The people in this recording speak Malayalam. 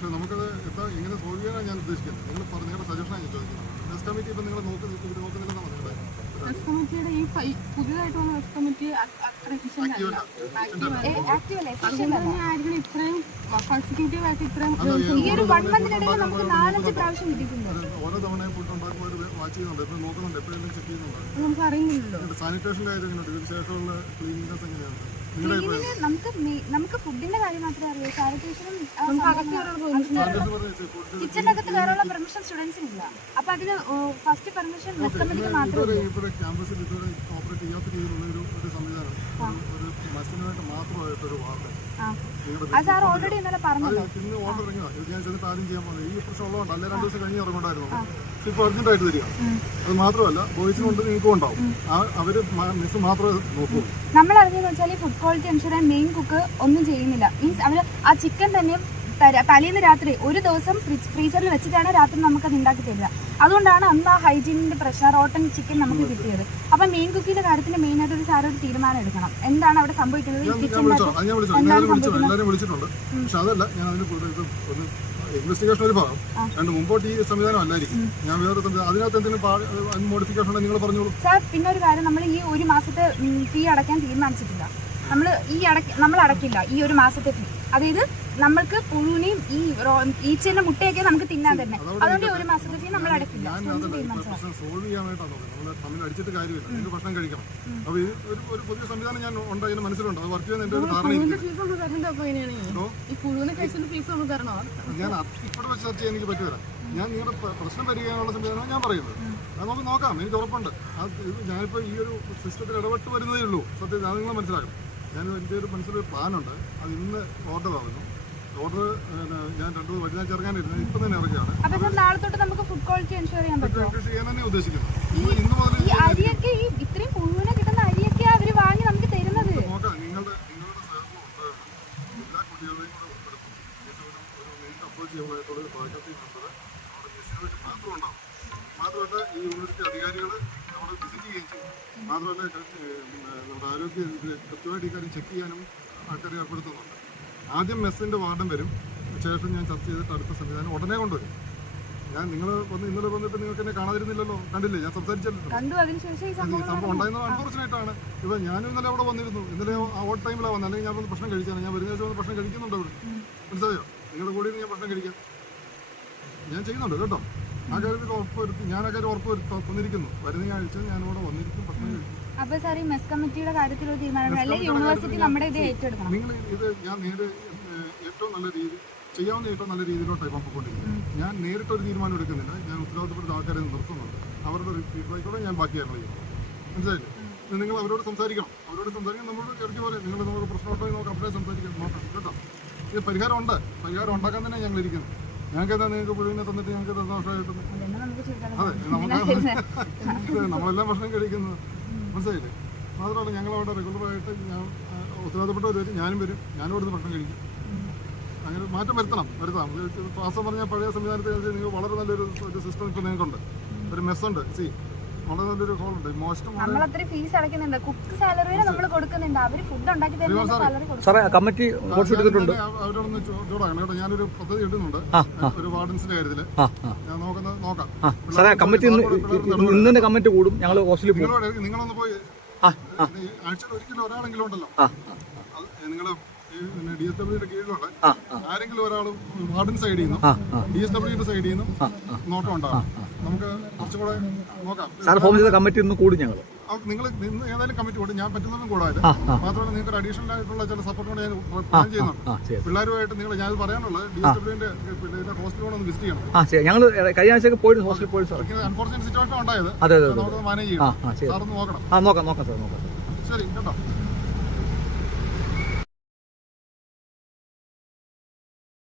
പക്ഷെ നമുക്കത് എത്ര എങ്ങനെ സോൾവ് ചെയ്യാനാണ് ഞാൻ ഉദ്ദേശിക്കുന്നത്? നിങ്ങൾ പറഞ്ഞ നിങ്ങളുടെ സജഷനാണ് ഞാൻ ചോദിക്കുന്നത്. ടെസ്റ്റ് കമ്മിറ്റി ഇപ്പം നിങ്ങൾ നോക്കി ഇവർ നോക്കുന്നില്ലെന്നാണ് നിങ്ങളുടെ ടെസ്റ്റ് കമ്മിറ്റിയുടെ ഈ പുതിയതായിട്ട് വന്ന വെസ്റ്റ് കമ്മിറ്റി അത്ര ആയിരിക്കണം ഇത്രയും ആയിട്ട് ഇത്രയും ഈ ഒരു വൺ മന്തിനിടയിൽ നമുക്ക് നാലഞ്ച് പ്രാവശ്യം കിട്ടിയിട്ടുണ്ട്. ഓരോ തവണയും ഫുഡ് ഉണ്ടാക്കുമ്പോൾ വാച്ച് ചെയ്യുന്നുണ്ട്. നോക്കുന്നുണ്ട്. എപ്പോഴും ചെക്ക് ചെയ്യുന്നുണ്ട്. നമുക്ക് അറിയുന്നില്ലല്ലോ. സാനിറ്റേഷന്റെ കാര്യം എങ്ങനെയുണ്ട് ഇതിന് ശേഷമുള്ള ക്ലീനിങ്സ് എങ്ങനെയാണ്? നമുക്ക് ഫുഡിന്റെ കാര്യം മാത്രമേ അറിയൂ. സാനിറ്റേഷനും കിച്ചണിനകത്ത് അകത്ത് കയറാനുള്ള പെർമിഷൻ സ്റ്റുഡൻസിനില്ല അപ്പൊ അതിന് ഫസ്റ്റ് പെർമിഷൻ കമ്മിറ്റിക്ക് മാത്രമേ ക്യാമ്പസിൽ ഇതുവരെ ഓപ്പറേറ്റ് ചെയ്യാത്ത രീതിയിലുള്ള ഒരു സംവിധാനം. ഒരു മാത്രമായിട്ടൊരു വാർത്ത അത് സാർ ഓൾറെഡി ഇന്നലെ പറഞ്ഞല്ലോ. ഇന്ന് ഓർഡർ ഞാൻ ചെന്നിട്ട് ആദ്യം ചെയ്യാൻ പോകുന്നത് ഈ പ്രശ്നം ഉള്ളതുകൊണ്ട് അല്ലെ രണ്ട് ദിവസം കഴിഞ്ഞ് ഇറങ്ങണ്ടായിരുന്നു പക്ഷെ ഇപ്പോൾ അർജന്റായിട്ട് അത് മാത്രമല്ല ബോയ്സിനുണ്ട് നിങ്ങൾക്കും ഉണ്ടാവും. ആ അവർ മിസ് മാത്രമേ നോക്കൂ. നമ്മൾ അറിഞ്ഞെന്ന് വെച്ചാൽ ഈ ഫുഡ് ക്വാളിറ്റി എൻഷുറാൻ മെയിൻ കുക്ക് ഒന്നും ചെയ്യുന്നില്ല. മീൻസ് അവർ ആ ചിക്കൻ തന്നെ തലേന്ന് രാത്രി ഒരു ദിവസം ഫ്രീസറിൽ വെച്ചിട്ടാണ് രാത്രി നമുക്കത് ഉണ്ടാക്കി തരിക. അതുകൊണ്ടാണ് അന്ന് ആ ഹൈജീനിന്റെ പ്രശ്നം റോട്ടൻ ചിക്കൻ നമുക്ക് കിട്ടിയത്. അപ്പൊ മെയിൻ കുക്കിന്റെ കാര്യത്തിന് മെയിൻ ആയിട്ട് ഒരു സാർ ഒരു തീരുമാനം എടുക്കണം. എന്താണ് അവിടെ സംഭവിക്കുന്നത്? ഈ ഇൻവെസ്റ്റിഗേഷൻ ഒരു ഭാഗം. രണ്ട് മുമ്പോട്ട് ഈ സംവിധാനം അല്ലായിരിക്കും. ഞാൻ വേറെ സംവിധാനം അതിനകത്ത് എന്തെങ്കിലും മോഡിഫിക്കേഷൻ നിങ്ങൾ പറഞ്ഞോളൂ. സാർ പിന്നെ ഒരു കാര്യം നമ്മൾ ഈ ഒരു മാസത്തെ ഫീ അടക്കാൻ തീരുമാനിച്ചിട്ടില്ല. നമ്മൾ ഈ അടക്ക നമ്മൾ അടക്കില്ല ഈ ഒരു മാസത്തെ ഫീ അതായത് നമ്മൾക്ക് പുഴുവിനെയും ഈ ഈച്ചേന്റെ മുട്ടയൊക്കെ നമുക്ക് തിന്നാൻ തന്നെ. അതുകൊണ്ട് ഒരു മാസത്തെ ഫീ നമ്മൾ അടക്കില്ല. ഞാൻ സോൾവ് ചെയ്യാനായിട്ടാണ് തമ്മിൽ അടിച്ചിട്ട് കാര്യമില്ല. നിങ്ങൾക്ക് ഭക്ഷണം കഴിക്കണം. ഒരു ഒരു പുതിയ സംവിധാനം ഞാൻ ഉണ്ട് അതിന് മനസ്സിലുണ്ട്. അത് വർക്ക് ചെയ്യുന്ന ഒരു ധാരണ ഞാൻ അത് ഇവിടെ വെച്ച് ചർച്ച ചെയ്യാൻ എനിക്ക് പറ്റുമല്ല ഞാൻ നിങ്ങളുടെ പ്രശ്നം പരിഹരിക്കാനുള്ള സംവിധാനമാണ് ഞാൻ പറയുന്നത്. അത് നമുക്ക് നോക്കാം. എനിക്ക് ഉറപ്പുണ്ട്. അത് ഇത് ഞാനിപ്പോൾ ഈ ഒരു സിസ്റ്റത്തിൽ ഇടപെട്ട് വരുന്നതേ ഉള്ളൂ. സത്യത്തിൽ അത് നിങ്ങൾ മനസ്സിലാക്കണം. ഞാൻ എന്റെ ഒരു മനസ്സിലൊരു പ്ലാനുണ്ട് അത് ഇന്ന് ഓർഡർ ആവുന്നു. ഓർഡർ ഞാൻ രണ്ടു ഇപ്പം തന്നെ ഇറങ്ങിയാണ് അപ്പൊ സാർ നാളെ തൊട്ട് നമുക്ക് ഫുഡ് ക്വാളിറ്റി എൻഷുർ ചെയ്യാൻ തന്നെ ഉദ്ദേശിക്കുന്നത് ഇന്ന് ഇന്ന് മുതൽ ഈ അരിയൊക്കെ ഈ ഇത്രയും കിട്ടുന്ന അരിയൊക്കെ അവർ വാങ്ങി നമുക്ക് തരുന്നത്? നോക്കാം നിങ്ങളുടെ നിങ്ങളുടെ സഹകരണം ഉണ്ടാകണം എല്ലാ കുട്ടികളെയും കൂടെ ഉൾപ്പെടുത്തും. ഒരു മെയിൻ അപ്രോച്ച് ചെയ്യുമ്പോഴായിട്ടുള്ള ഒരു ഫാക്കൽറ്റി മെമ്പർ നമ്മുടെ മെസ്സിനായിട്ട് മാത്രം ഉണ്ടാവും. മാത്രമല്ല ഈ യൂണിവേഴ്സിറ്റി അധികാരികൾ നമ്മൾ വിസിറ്റ് ചെയ്യുകയും ചെയ്യും. മാത്രമല്ല നമ്മുടെ ആരോഗ്യ കൃത്യമായിട്ട് ഈ കാര്യം ചെക്ക് ചെയ്യാനും ആൾക്കാരെ ഏർപ്പെടുത്തുന്നുണ്ട്. ആദ്യം മെസ്സിന്റെ വാർഡൻ വരും. ശേഷം ഞാൻ ചർച്ച ചെയ്തിട്ട് അടുത്ത സംവിധാനം ഉടനെ കൊണ്ടുവരും. ഞാൻ നിങ്ങൾ വന്ന് ഇന്നലെ വന്നിട്ട് നിങ്ങൾക്ക് എന്നെ കാണാതിരുന്നില്ലല്ലോ? കണ്ടില്ലേ? ഞാൻ സംസാരിച്ചല്ലോ. സംഭവം ഉണ്ടായിരുന്നത് അൺഫോർച്ചുനേറ്റ് ആണ്. ഇപ്പൊ ഞാനും ഇന്നലെ അവിടെ വന്നിരുന്നു. ഇന്നലെ ആ ഓട്ട് ടൈമിലാണ് വന്നത് അല്ലെങ്കിൽ ഞാൻ വന്ന് ഭക്ഷണം കഴിച്ചാണ്. ഞാൻ വരുന്ന ദിവസം ഭക്ഷണം കഴിക്കുന്നുണ്ട് അവിടെ. മനസ്സിലായോ? നിങ്ങളുടെ കൂടെ ഞാൻ ഭക്ഷണം കഴിക്കാം. ഞാൻ ചെയ്യുന്നുണ്ട് കേട്ടോ. ആ കാര്യത്തിൽ ഉറപ്പ് വരുത്തി ഞാൻ ആ കാര്യം ഉറപ്പ് വരുത്തി തന്നിരിക്കുന്നു വരുന്ന ആഴ്ച ഞാനിവിടെ വന്നിരിക്കും ഭക്ഷണം കഴിക്കും. അപ്പൊ സാർ ഈ മെസ് കമ്മിറ്റിയുടെ കാര്യത്തിൽ ഒരു തീരുമാനം അല്ലെങ്കിൽ യൂണിവേഴ്സിറ്റി നമ്മുടെ ഇത് ഏറ്റെടുക്കണം. നിങ്ങൾ ഇത് ഞാൻ നേരെ ഏറ്റവും നല്ല രീതി ചെയ്യാവുന്ന ഏറ്റവും നല്ല രീതിയിലോട്ടാണ് ഇപ്പം പോയിക്കൊണ്ടിരിക്കുന്നത് ഞാൻ നേരിട്ടൊരു തീരുമാനം എടുക്കുന്നില്ല. ഞാൻ ഉത്തരവാദിത്തപ്പെട്ട ആൾക്കാരെ നിർത്തുന്നുണ്ട്. അവരുടെ ഒരു ഫീഡ്ബാക്കോടെ ഞാൻ ബാക്കി ചെയ്യുന്നു മനസ്സിലായില്ലേ? നിങ്ങൾ അവരോട് സംസാരിക്കണം. അവരോട് സംസാരിക്കണം. നമ്മളോട് ഇറക്കി പോലെ നിങ്ങൾ നമുക്ക് പ്രശ്നമുണ്ടോ എന്ന് നോക്കാം അപ്പോഴേ സംസാരിക്കാം. നോക്കാം. കേട്ടോ? ഇത് പരിഹാരം ഉണ്ട് പരിഹാരം ഉണ്ടാക്കാൻ തന്നെ ഞങ്ങൾ ഇരിക്കുന്നത് ഞങ്ങൾക്ക് എന്താ നിങ്ങൾക്ക് പുഴുവിനെ തന്നിട്ട് ഞങ്ങൾക്ക് സന്തോഷമായിട്ട് നമുക്ക് അതെ നമുക്ക് നമ്മളെല്ലാം ഭക്ഷണം കഴിക്കുന്നത് മനസ്സിലായില്ലേ? മാത്രമല്ല ഞങ്ങളവിടെ റെഗുലറായിട്ട് ഞാൻ ഉത്തരവാദിത്തപ്പെട്ടവർ വരും ഞാനും വരും. ഞാനും ഇവിടുന്ന് ഭക്ഷണം കഴിക്കും. അങ്ങനെ മാറ്റം വരുത്തണം വരുത്താം. പാസം പറഞ്ഞ പഴയ സംവിധാനത്തെ നിങ്ങൾ വളരെ നല്ലൊരു ഒരു സിസ്റ്റം ഇപ്പോൾ നിങ്ങൾക്കുണ്ട്. ഒരു മെസ്സുണ്ട് സി വളരെ നല്ലൊരു ഹോളുണ്ട് മോശം നമ്മൾ അത്രയും ഫീസ് അടയ്ക്കുന്നുണ്ട് കുക്ക് സാലറി നമ്മൾ കൊടുക്കുന്നുണ്ട്. അവർ ഫുഡ് ഉണ്ടാക്കി തരുന്ന സാലറി കൊടുക്കും സാറേ കമ്മിറ്റി കുറച്ച് എടുത്തിട്ടുണ്ട്. അവരോടൊന്ന് ചൂടാകണം കേട്ടോ ഞാനൊരു പദ്ധതി ഇടുന്നുണ്ട്. ഒരു വാർഡൻസിന്റെ കാര്യത്തിൽ ആ ഞാൻ നോക്കുന്നത് നോക്കാം. സാറേ കമ്മിറ്റി ഇന്ന് കമ്മിറ്റി കൂടും. ഞങ്ങൾ ഹോസ്റ്റലിൽ പോകും. നിങ്ങളൊന്ന് പോയി ആഴ്ചയിൽ ഒരിക്കലും ഒരാളെങ്കിലും ഉണ്ടല്ലോ. നിങ്ങൾ ഡി എസ് കീഴിലുള്ള ആരെങ്കിലും ഒരാൾ വാർഡൻ സൈഡിൽ നിന്നും ആ ആ. ഡി എസ് ഡബ്ല്യൂയുടെ സൈഡിൽ നിന്നും നോട്ടം ഉണ്ടാവും നമുക്ക് കുറച്ചും കൂടെ നോക്കാം. സാർ ഫോം ചെയ്ത കമ്മിറ്റി ഒന്ന് കൂടി ഞങ്ങൾ നിങ്ങൾ നിന്ന് ഏതായാലും കമ്മിറ്റി കൂടെ. ഞാൻ പറ്റുന്നതും കൂടാതെ. മാത്രമല്ല നിങ്ങൾക്ക് അഡീഷണൽ ആയിട്ടുള്ള ചില സപ്പോർട്ട് കൂടെ ഞാൻ പ്ലാൻ ചെയ്യുന്നുണ്ട്. പിള്ളേരുമായിട്ട് നിങ്ങൾ ഞാൻ പറയാനുള്ളത് ഡി എസ് ഡബ്ല്യൂന്റെ ഹോസ്റ്റലിൽ ഒന്ന് വിസിറ്റ് ചെയ്യണം. ഞങ്ങൾ കഴിഞ്ഞ ആഴ്ചയൊക്കെ പോയിട്ട് ഹോസ്റ്റലിൽ പോയിട്ട് സാർ അൺഫോർച്ചുനേറ്റ് സിറ്റുവേഷൻ ഉണ്ടായത്. നമുക്ക് മാനേജ് ചെയ്യണം. ആ ഒന്ന് നോക്കണം. ആ നോക്കാം നോക്കാം സാർ നോക്കാം. ശരി കേട്ടോ.